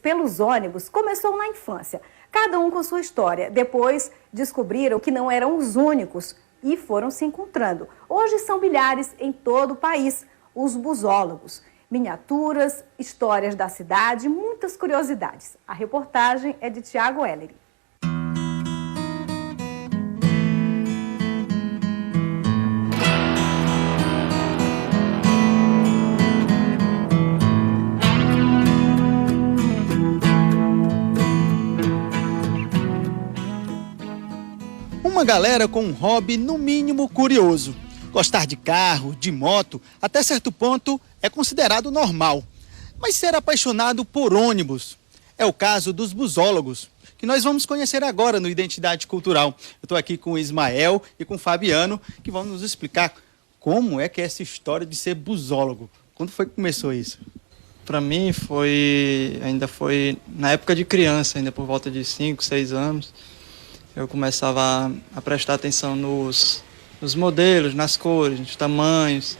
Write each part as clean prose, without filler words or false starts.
Pelos ônibus começou na infância, cada um com sua história. Depois descobriram que não eram os únicos e foram se encontrando. Hoje são milhares em todo o país, os busólogos. Miniaturas, histórias da cidade, muitas curiosidades. A reportagem é de Tiago Ellery. Uma galera com um hobby no mínimo curioso. Gostar de carro, de moto, até certo ponto é considerado normal. Mas ser apaixonado por ônibus é o caso dos busólogos, que nós vamos conhecer agora no Identidade Cultural. Eu estou aqui com o Ismael e com o Fabiano, que vão nos explicar como é que é essa história de ser busólogo. Quando foi que começou isso? Para mim ainda foi na época de criança, ainda por volta de 5, 6 anos. Eu começava a prestar atenção nos modelos, nas cores, nos tamanhos.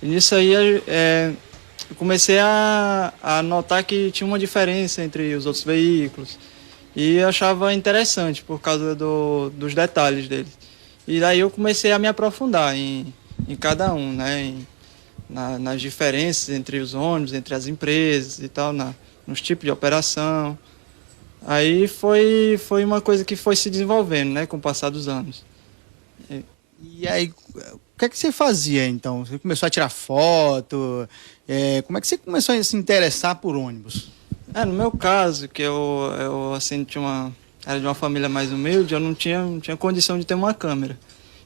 E nisso aí eu comecei a notar que tinha uma diferença entre os outros veículos. E eu achava interessante por causa dos detalhes deles. E daí eu comecei a me aprofundar em cada um, né? Nas diferenças entre os ônibus, entre as empresas e tal, nos tipos de operação. Aí foi uma coisa que foi se desenvolvendo, né, com o passar dos anos. E aí, o que é que você fazia, então? Você começou a tirar foto? Como é que você começou a se interessar por ônibus? No meu caso, que eu assim, era de uma família mais humilde, eu não tinha condição de ter uma câmera.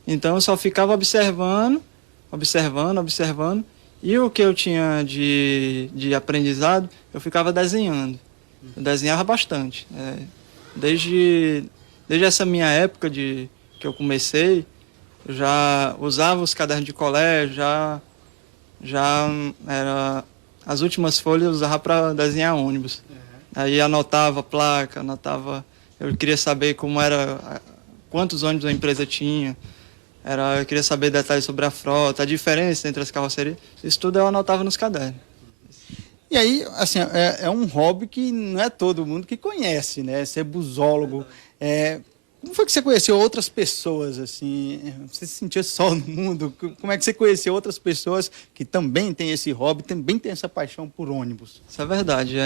Então, eu só ficava observando, e o que eu tinha de aprendizado, eu ficava desenhando. Eu desenhava bastante. Desde essa minha época que eu comecei, eu já usava os cadernos de colégio, era as últimas folhas eu usava para desenhar ônibus. Aí anotava a placa, eu queria saber quantos ônibus a empresa tinha, eu queria saber detalhes sobre a frota, a diferença entre as carrocerias, isso tudo eu anotava nos cadernos. E aí, assim, é um hobby que não é todo mundo que conhece, né? Ser busólogo. Como foi que você conheceu outras pessoas, assim? Você se sentia só no mundo? Como é que você conheceu outras pessoas que também têm esse hobby, também têm essa paixão por ônibus? Isso é verdade.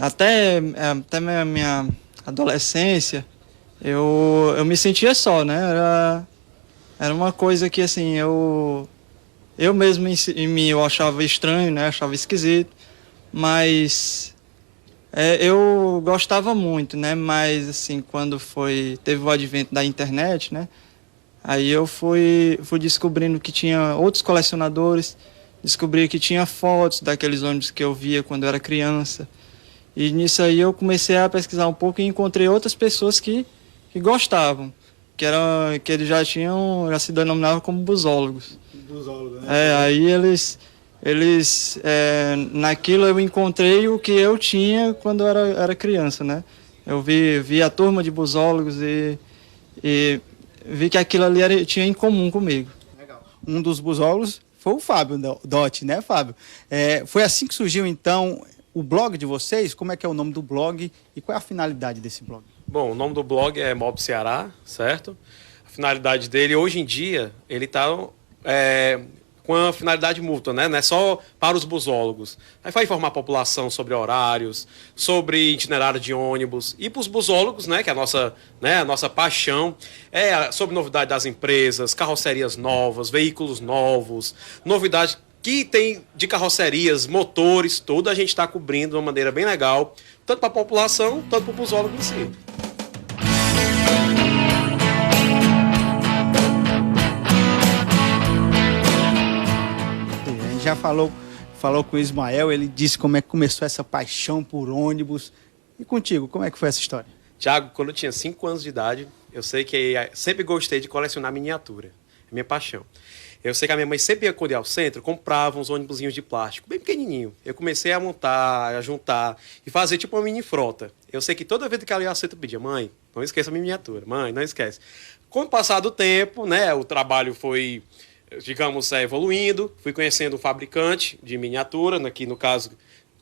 Até a minha adolescência, eu me sentia só, né? Era uma coisa que, assim, eu mesmo em mim eu achava estranho, né? Achava esquisito, mas eu gostava muito, né? Mas assim, quando teve o advento da internet, né? Aí eu fui descobrindo que tinha outros colecionadores, descobri que tinha fotos daqueles ônibus que eu via quando eu era criança. E nisso aí eu comecei a pesquisar um pouco e encontrei outras pessoas que gostavam, que eles já se denominavam como busólogos. Né? Aí naquilo eu encontrei o que eu tinha quando eu era criança, né? Eu vi a turma de busólogos e vi que aquilo ali tinha em comum comigo. Legal. Um dos busólogos foi o Fábio Dotti, né, Fábio? Foi assim que surgiu, então, o blog de vocês? Como é que é o nome do blog e qual é a finalidade desse blog? Bom, o nome do blog é Mob Ceará, certo? A finalidade dele, hoje em dia, ele está com a finalidade mútua, né? Não é só para os busólogos. Aí vai informar a população sobre horários, sobre itinerário de ônibus. E para os busólogos, né? Que é a nossa paixão, sobre novidade das empresas, carrocerias novas, veículos novos, novidades que tem de carrocerias, motores, tudo a gente está cobrindo de uma maneira bem legal, tanto para a população, tanto para o busólogo em si. Já falou com o Ismael, ele disse como é que começou essa paixão por ônibus. E contigo, como é que foi essa história? Tiago, quando eu tinha 5 anos de idade, eu sei que sempre gostei de colecionar miniatura. É minha paixão. Eu sei que a minha mãe sempre ia quando ia ao centro, comprava uns ônibusinhos de plástico, bem pequenininho. Eu comecei a montar, a juntar e fazer tipo uma mini frota. Eu sei que toda vez que ela ia ao centro, eu pedia: mãe, não esqueça a minha miniatura. Mãe, não esquece. Com o passar do tempo, né, o trabalho foi, digamos, evoluindo. Fui conhecendo um fabricante de miniatura, aqui no caso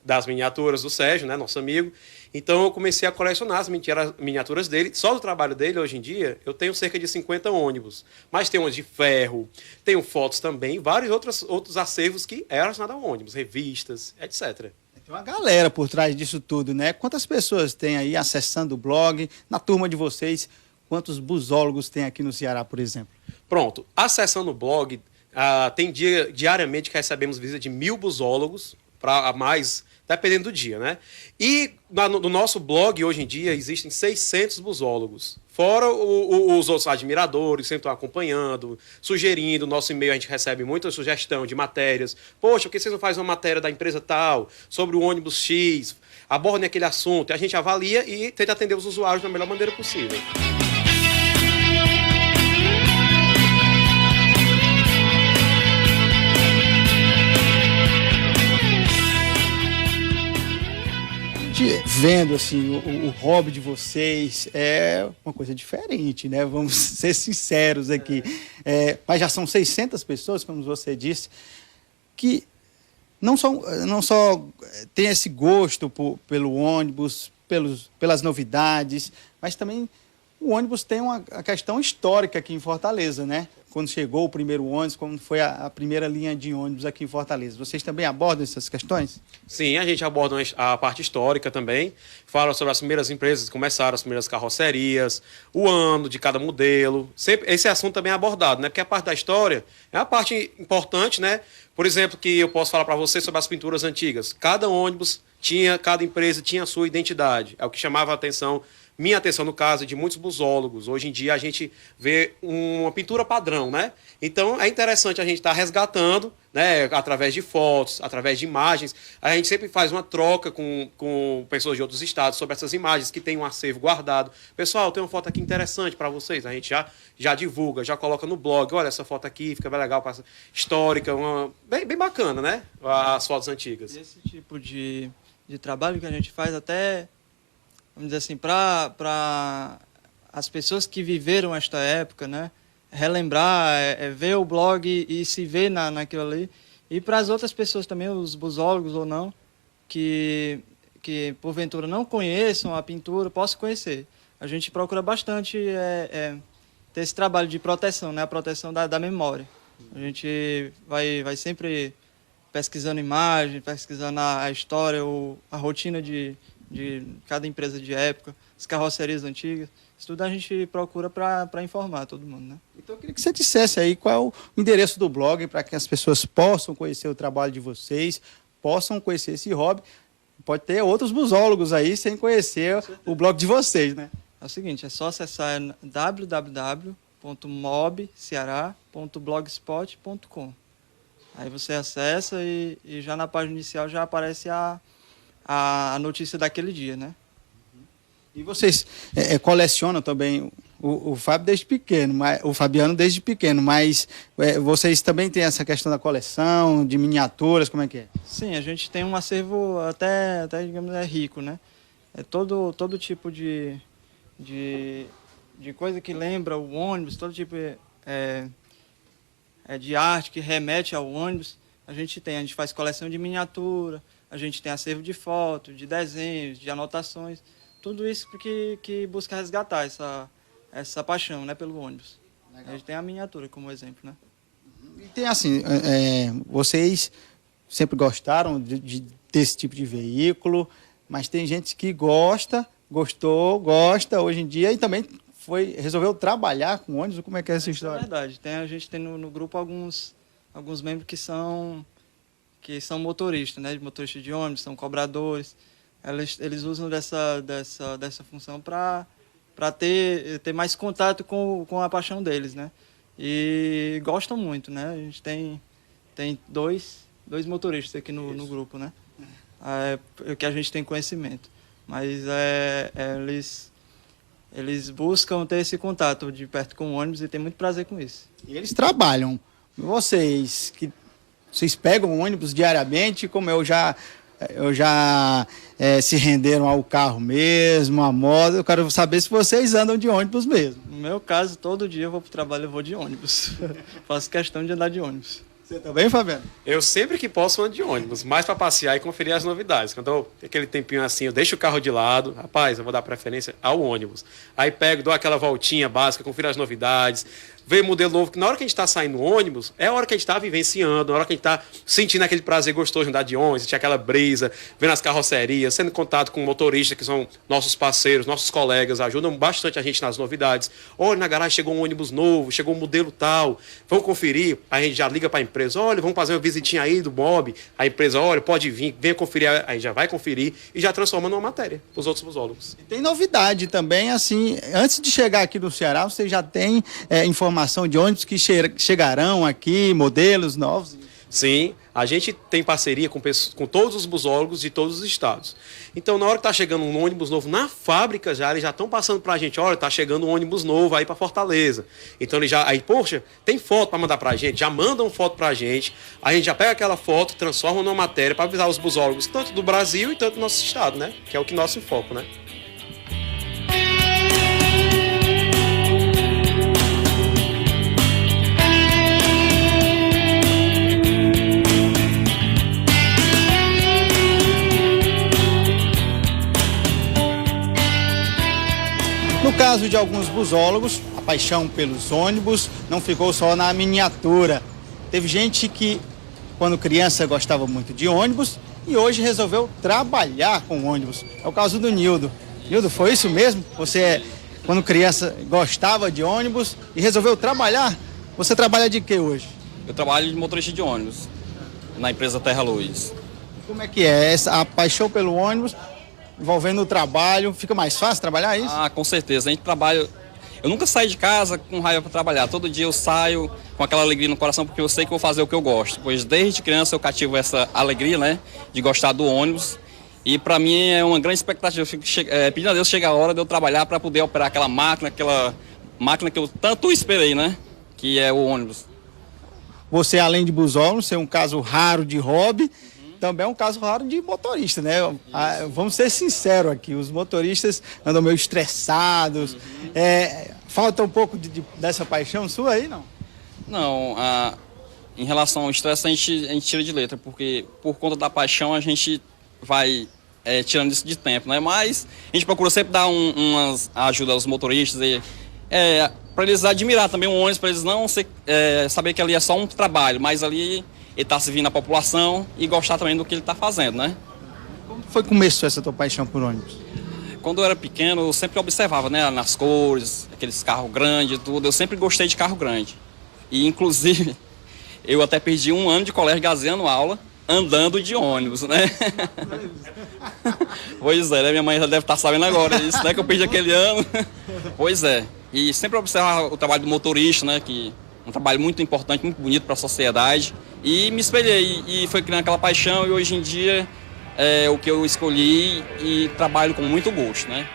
das miniaturas do Sérgio, né, nosso amigo. Então eu comecei a colecionar as miniaturas dele. Só do trabalho dele, hoje em dia, eu tenho cerca de 50 ônibus. Mas tem umas de ferro, tenho fotos também, vários outros acervos que eram relacionados a ônibus, revistas, etc. Tem uma galera por trás disso tudo, né? Quantas pessoas tem aí acessando o blog? Na turma de vocês, quantos busólogos tem aqui no Ceará, por exemplo? Pronto, acessando o blog, tem diariamente que recebemos visita de 1.000 busólogos, para mais, dependendo do dia, né? E no nosso blog, hoje em dia, existem 600 busólogos. Fora os outros admiradores, sempre estão acompanhando, sugerindo. Nosso e-mail, a gente recebe muita sugestão de matérias. Poxa, por que vocês não fazem uma matéria da empresa tal, sobre o ônibus X? Abordem aquele assunto. E a gente avalia e tenta atender os usuários da melhor maneira possível. Vendo assim o hobby de vocês é uma coisa diferente, né? Vamos ser sinceros aqui. Mas já são 600 pessoas, como você disse, que não só tem esse gosto pelo ônibus, pelas novidades, mas também o ônibus tem uma questão histórica aqui em Fortaleza, né? Quando chegou o primeiro ônibus, como foi a primeira linha de ônibus aqui em Fortaleza. Vocês também abordam essas questões? Sim, a gente aborda a parte histórica também, fala sobre as primeiras empresas que começaram, as primeiras carrocerias, o ano de cada modelo. Sempre esse assunto também é abordado, né? Porque a parte da história é a parte importante, né? Por exemplo, que eu posso falar para vocês sobre as pinturas antigas. Cada ônibus cada empresa tinha a sua identidade. É o que chamava a atenção. Minha atenção, no caso, de muitos busólogos. Hoje em dia, a gente vê uma pintura padrão, né? Então, é interessante a gente estar resgatando, né, através de fotos, através de imagens. A gente sempre faz uma troca com pessoas de outros estados sobre essas imagens que tem um acervo guardado. Pessoal, tem uma foto aqui interessante para vocês. A gente já divulga, já coloca no blog. Olha, essa foto aqui fica bem legal, histórica, bem bacana, né? As fotos antigas. Esse tipo de trabalho que a gente faz até... Vamos dizer assim, para as pessoas que viveram esta época, né, relembrar, ver o blog e se ver naquilo ali. E para as outras pessoas também, os busólogos ou não, que porventura não conheçam a pintura, possam conhecer. A gente procura bastante ter esse trabalho de proteção, né, a proteção da memória. A gente vai sempre pesquisando imagem, pesquisando a história, a rotina de cada empresa de época, as carrocerias antigas, isso tudo a gente procura para informar todo mundo, né? Então eu queria que você dissesse aí qual é o endereço do blog para que as pessoas possam conhecer o trabalho de vocês, possam conhecer esse hobby. Pode ter outros busólogos aí sem conhecer o blog de vocês, né? É o seguinte, é só acessar www.mobceará.blogspot.com. Aí você acessa e já na página inicial já aparece a notícia daquele dia, né? E vocês colecionam também o Fábio desde pequeno, o Fabiano desde pequeno, mas vocês também têm essa questão da coleção, de miniaturas, como é que é? Sim, a gente tem um acervo até digamos, rico, né? É todo tipo de coisa que lembra o ônibus, todo tipo de arte que remete ao ônibus. A gente faz coleção de miniatura, a gente tem acervo de fotos, de desenhos, de anotações, tudo isso que busca resgatar essa paixão, né, pelo ônibus. Legal. A gente tem a miniatura como exemplo, né? E tem assim, vocês sempre gostaram desse tipo de veículo, mas tem gente que gosta hoje em dia e também resolveu trabalhar com ônibus. Como é que é essa história? É verdade. A gente tem no grupo alguns membros que são motoristas, né? Motoristas de ônibus, são cobradores. Eles usam dessa função para ter mais contato com a paixão deles, né? E gostam muito, né? A gente tem dois motoristas aqui no grupo, né? Que a gente tem conhecimento. Mas eles buscam ter esse contato de perto com o ônibus e tem muito prazer com isso. E eles trabalham. Vocês pegam o ônibus diariamente, como eu já se renderam ao carro mesmo, à moda. Eu quero saber se vocês andam de ônibus mesmo. No meu caso, todo dia eu vou para o trabalho, eu vou de ônibus. Faço questão de andar de ônibus. Você também, Fabiano? Eu sempre que posso ando de ônibus, mais para passear e conferir as novidades. Quando eu tenho aquele tempinho assim, eu deixo o carro de lado, rapaz, eu vou dar preferência ao ônibus. Aí pego, dou aquela voltinha básica, confiro as novidades, veio modelo novo, que na hora que a gente está saindo no ônibus, é a hora que a gente está vivenciando, a hora que a gente está sentindo aquele prazer gostoso de andar de ônibus, sentir aquela brisa, vendo as carrocerias, sendo em contato com motoristas, que são nossos parceiros, nossos colegas, ajudam bastante a gente nas novidades. Olha, na garagem chegou um ônibus novo, chegou um modelo tal, vamos conferir, a gente já liga para a empresa, olha, vamos fazer uma visitinha aí do Bob, a empresa, olha, pode vir, venha conferir, aí já vai conferir e já transforma numa matéria para os outros busólogos. E tem novidade também, assim, antes de chegar aqui no Ceará, você já tem informação de ônibus que chegarão aqui, modelos novos? Sim, a gente tem parceria com todos os busólogos de todos os estados. Então, na hora que está chegando um ônibus novo na fábrica, eles já estão passando para a gente, olha, está chegando um ônibus novo aí para Fortaleza. Então, poxa, tem foto para mandar para a gente, já mandam foto para a gente já pega aquela foto, transforma numa matéria para avisar os busólogos, tanto do Brasil e tanto do nosso estado, né? Que é o que nosso foco, né? No caso de alguns busólogos, a paixão pelos ônibus não ficou só na miniatura. Teve gente que, quando criança, gostava muito de ônibus e hoje resolveu trabalhar com ônibus. É o caso do Nildo. Nildo, foi isso mesmo? Você, quando criança, gostava de ônibus e resolveu trabalhar? Você trabalha de quê hoje? Eu trabalho de motorista de ônibus, na empresa Terra Luz. Como é que é? A paixão pelo ônibus envolvendo o trabalho, fica mais fácil trabalhar isso? Ah, com certeza. A gente trabalha. Eu nunca saio de casa com raiva para trabalhar. Todo dia eu saio com aquela alegria no coração porque eu sei que vou fazer o que eu gosto. Pois desde criança eu cativo essa alegria, né, de gostar do ônibus. E para mim é uma grande expectativa. Eu fico pedindo a Deus chegar a hora de eu trabalhar para poder operar aquela máquina que eu tanto esperei, né, que é o ônibus. Você, além de busólogo, ser um caso raro de hobby, também é um caso raro de motorista, né? Vamos ser sinceros aqui, os motoristas andam meio estressados. Falta um pouco dessa paixão sua aí, não? Não, em relação ao estresse a gente tira de letra, porque por conta da paixão a gente vai tirando isso de tempo, né? Mas a gente procura sempre dar umas ajuda aos motoristas para eles admirar também o ônibus, para eles não saber que ali é só um trabalho, mas ali ele está servindo a população e gostar também do que ele está fazendo, né? Como foi que começou essa tua paixão por ônibus? Quando eu era pequeno, eu sempre observava, né, nas cores, aqueles carros grandes e tudo. Eu sempre gostei de carro grande. E, inclusive, eu até perdi um ano de colégio gazeando aula, andando de ônibus, né? Pois é, né? Minha mãe já deve estar sabendo agora isso, né? Que eu perdi aquele ano. Pois é. E sempre observava o trabalho do motorista, né? Que é um trabalho muito importante, muito bonito para a sociedade. E me espelhei e foi criando aquela paixão e hoje em dia é o que eu escolhi e trabalho com muito gosto, né?